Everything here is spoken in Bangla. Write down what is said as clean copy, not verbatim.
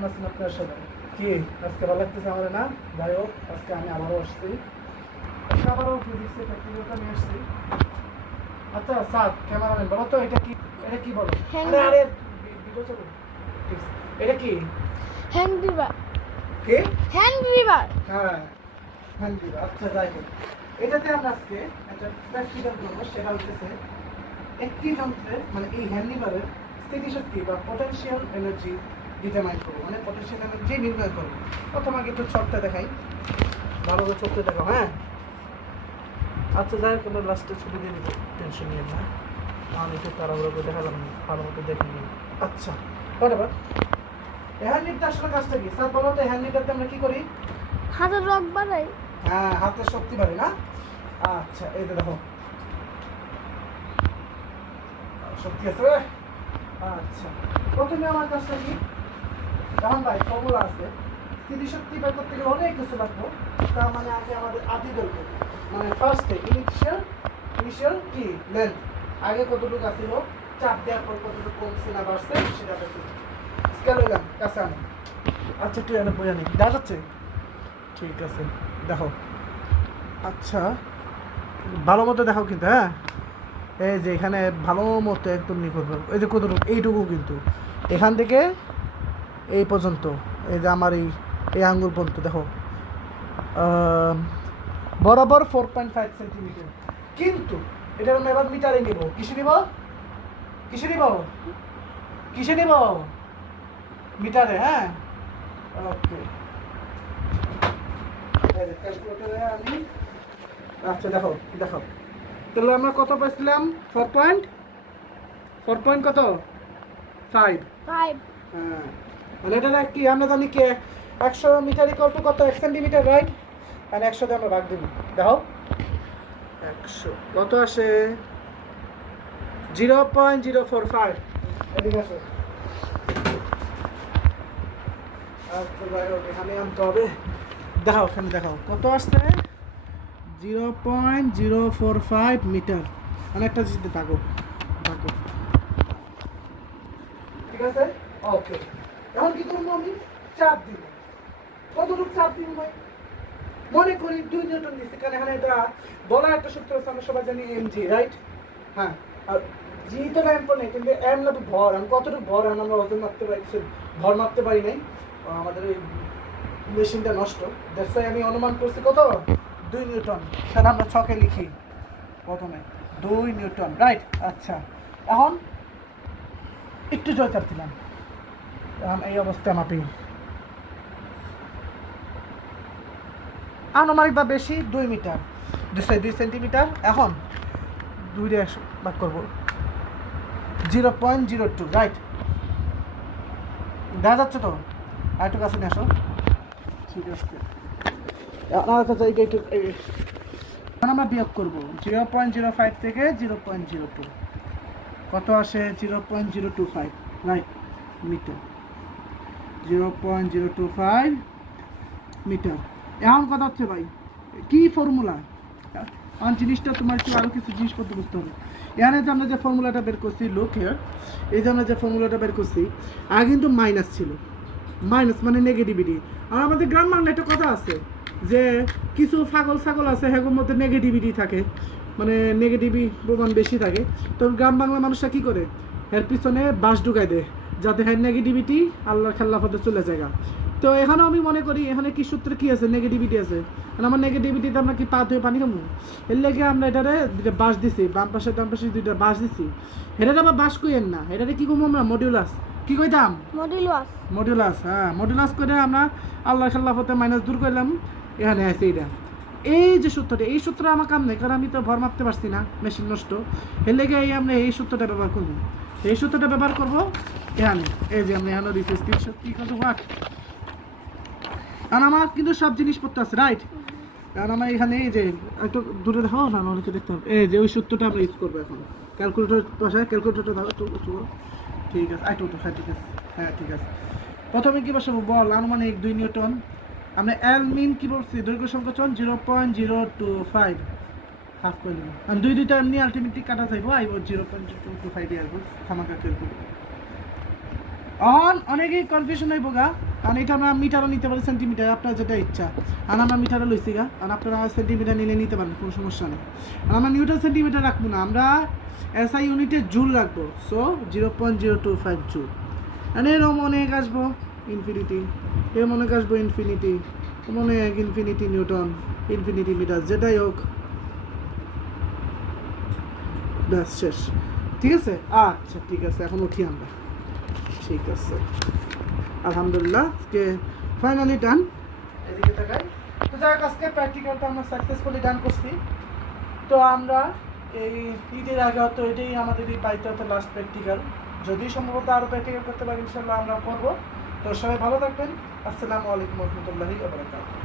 কেমন আছেন আপনার সাথে? কি আজকে ভালো লাগতেছে আমাদের না? যাই হোক, আজকে আমি আবারও আসছি, আজকে আবারও ফিজিক্সের প্র্যাকটিক্যালটা নিয়ে আসছি। আচ্ছা স্যার, ক্যামেরাম্যান বলো তো এটা কি? এটা কি বলো? আরে আরে ভিডিও চলো। ঠিক আছে। এটা কি? Hand river. কি? Hand river. হ্যাঁ, হ্যান্ড লিভার। আচ্ছা যাই হোক, এটাতে আমরা আজকে একটা প্র্যাকটিক্যাল করবো। সেটা হচ্ছে একটি যন্ত্রের মানে এই হ্যান্ড লিভারের স্থিতিশক্তি বা পটেনশিয়াল এনার্জি ডিটারমাইন করবো, মানে পটেনশিয়াল এনার্জি নির্ণয় করবো। প্রথম আগে একটু ছকটা দেখাই, ভালো করে চোখটা দেখো। হ্যাঁ, আচ্ছা যাই হোক, আমরা লাস্টে ছবি দিয়ে দিব, টেনশন নিয়ে না। আমি একটু তাড়াহুড়ো করে দেখালাম না, ভালো মতো দেখে নিই। আচ্ছা বরাবর হ্যান্ড লিফট আসলে কাজটা কি স্যার বলো তো? হ্যান্ড লিফটে আমরা কি করি? হাতের রক বাড়াই। হ্যাঁ, হাতের শক্তি বাড়ে না? আচ্ছা এই যে দেখো, শক্তি আছে। আচ্ছা, প্রথমে আমার কাজটা কি? যেমন ভাই ফর্মুলা আছে, স্থিতিশক্তি বের করতে গেলে অনেক কিছু লাগবে। তার মানে আগে আমাদের আদি দৈর্ঘ্য, মানে ফার্স্টে ইনিশিয়াল কি লেন্থ, আগে কতটুকু আসছিল, চাপ দেওয়ার পর কতটুকু কমছে না বাড়ছে সেটা দেখি। স্কেল হইলাম কাছে আনো। আচ্ছা তুই এনে বোঝা নেই, দেখা যাচ্ছে? ঠিক আছে, দেখো। আচ্ছা ভালো মতো দেখো কিন্তু, হ্যাঁ এই যে এখানে ভালো মতো একদম নিখুঁত, এই যে কতটুকু, এইটুকু কিন্তু এখান থেকে এই পর্যন্ত, এই যে আমার এই আঙ্গুল পর্যন্ত দেখো, বরাবর 4.5 সেন্টিমিটার। কিন্তু এটা আমরা এবার মিটারে নিব। কিসে নিব? কিসে নিব? কিসে নিব? মিটারে। হ্যাঁ ওকে, ক্যালকুলেটরে আমি। আচ্ছা দেখো দেখো, তাহলে আমরা কত পাইছিলাম? 4 কত 5। 5। হ্যাঁ, মানে এটা না কি আমরা জানি কি 100 মিটার ইকুয়াল টু কত? 1 সেন্টিমিটার, রাইট? আর 100 দিয়ে আমরা ভাগ দিব। দেখো 100 কত আসে? 0.045। এদিকে আসো। আচ্ছা যাই হোক, এখানে আনতে হবে। দেখাও, এখানে দেখাও কত আসছে? 0.045 মিটার। অনেকটা জিনিস থাকো থাকো, ঠিক আছে? ওকে, এখন কি করবো? আমি চাপ দিব। কতটুকু চাপ দিব ভাই? মনে করি 2 নিউটন দিচ্ছি, কারণ এখানে এটা বলা একটা সূত্র আছে, আমরা সবাই জানি এমজি, রাইট? হ্যাঁ, আর জি তো না ইম্পর্টেন্ট, কিন্তু এম না তো ভর। আমি কতটুকু ভর আমরা ওজন মাপতে পারি, ভর মাপতে পারি নাই, আমাদের এই মেশিনটা নষ্ট। দ্যাটস ওয়াই আমি অনুমান করছি কত? 2 নিউটন। সেটা আমরা ছকে লিখি প্রথমে, 2 নিউটন, রাইট? আচ্ছা, এখন একটু জয় চাপ দিলাম, এখন এই অবস্থায় মাপি। আনুমানিক বা বেশি 2 মিটার, 2 সেন্টিমিটার। এখন 2 দিয়ে ভাগ করবো, 0.02, রাইট? দেখা যাচ্ছে তো? আর একটু কাছে নিয়ে আসো। ঠিক আছে, আমার কাছে এখন আমরা বিয়োগ করবো 0.05 থেকে 0.02, কত আসে? 0.025, রাইট? Metre, 0.025 metre. এখন কথা হচ্ছে ভাই, কি ফর্মুলা? এখন জিনিসটা তোমার একটু আরও কিছু জিনিসপত্র বুঝতে হবে। এখানে যে আমরা যে ফর্মুলাটা বের করছি, লোক হেয়ার, এই যে আমরা যে ফর্মুলাটা বের করছি, আগে কিন্তু মাইনাস ছিল। মাইনাস মানে নেগেটিভিটি। আর আমাদের গ্রাম বাংলায় একটা কথা আছে যে কিছু ছাগল আছে, হেগোর মধ্যে নেগেটিভিটি থাকে, মানে নেগেটিভি প্রমাণ বেশি থাকে। তো গ্রাম বাংলা মানুষরা কী করে? এর পিছনে বাঁশ ঢুকাই দেয়, যাতে হ্যাঁ নেগেটিভিটি আল্লাহর খেল্লা পথে চলে যায়। তো এখানেও আমি মনে করি এখানে কি সূত্রে কি আছে? নেগেটিভিটি আছে। আর আমার নেগেটিভিটিতে আমরা কি পা ধুয়ে পানি খাবো? এর লেগে আমরা এটারে দুইটা বাঁশ দিছি, বাম পাশে ডান পাশে দুইটা বাঁশ দিছি। এটারে আবার বাঁশ কইেন না, এটারে কি করবো আমরা? মডিউলাস। কি কইতাম? মডিউলাস। হ্যাঁ, মডিউলাস করে আমরা আল্লাহর খেল্লা পথে মাইনাস দূর করলাম। এখানে আছে এইটা, এই যে সূত্রটা, এই সূত্র আমার কাম নেই, কারণ আমি তো ভর মাপতে পারছি না, মেশিন নষ্ট। এর লেগে আমরা এই সূত্রটা ব্যবহার করবো। এই সূত্রটা ব্যবহার করবো এখানে, এই যে আমরা এখানে রিফ্রেশ শক্তি কত ওয়াট। কারণ আমার কিন্তু সব জিনিসপত্র আছে, রাইট? কারণ আমার এখানে এই যে একটু দূরে দেখাও না, অনেকে দেখতে হবে। এই যে ওই সূত্রটা আমরা ইউজ করবো এখন। ক্যালকুলেটর বসায়, ক্যালকুলেটরটা দাও একটু। ঠিক আছে, হ্যাঁ ঠিক আছে, হ্যাঁ ঠিক আছে। প্রথমে কি বসাবো বল? আনুমানিক 2 নিউটন। আমরা এল মিন কি বলছি? দৈর্ঘ্য সংকোচন 0.025, হাফ করে নেব। আর দুইটা এমনি আলটিমেটলি কাটা যাইব, আইব 0.025 দিয়ে আসবো, খামাকা ক্যালকুলেট। অনেকেই কনফিউশন হইব গা, কারণ এটা আমরা মিটারও নিতে পারি, সেন্টিমিটার, আপনার যেটা ইচ্ছা। আর আমরা মিটারও লইছি গা, আর আপনারা সেন্টিমিটার নিলে নিতে পারেন, কোনো সমস্যা নেই। আর আমরা নিউটন সেন্টিমিটার রাখবো না, আমরা এসআই ইউনিটে জুল রাখবো। So 0.025 joule. আর এরম অনেক আসবো ইনফিনিটি, এরম অনেক আসবো ইনফিনিটি, অনেক ইনফিনিটি নিউটন, ইনফিনিটি মিটার, যেটাই হোক। ব্যাস শেষ। ঠিক আছে, আচ্ছা ঠিক আছে, এখন উঠি আমরা। ঠিক আছে, আলহামদুলিল্লাহ, আজকে ফাইনালি ডান। এদিকে তাকাই। তো যাই হোক, আজকে প্র্যাকটিক্যালটা আমরা সাকসেসফুলি ডান করছি। তো আমরা এই ঈদের আগে হয়তো এটাই আমাদের এই বাড়িতে হয়তো লাস্ট প্র্যাকটিক্যাল। যদি সম্ভবত আরও প্র্যাকটিক্যাল করতে পারি ইনশাল্লাহ আমরা করবো। তো সবাই ভালো থাকবেন। আসসালামু আলাইকুম রহমতুল্লাহি ওয়া বারাকাতুহু।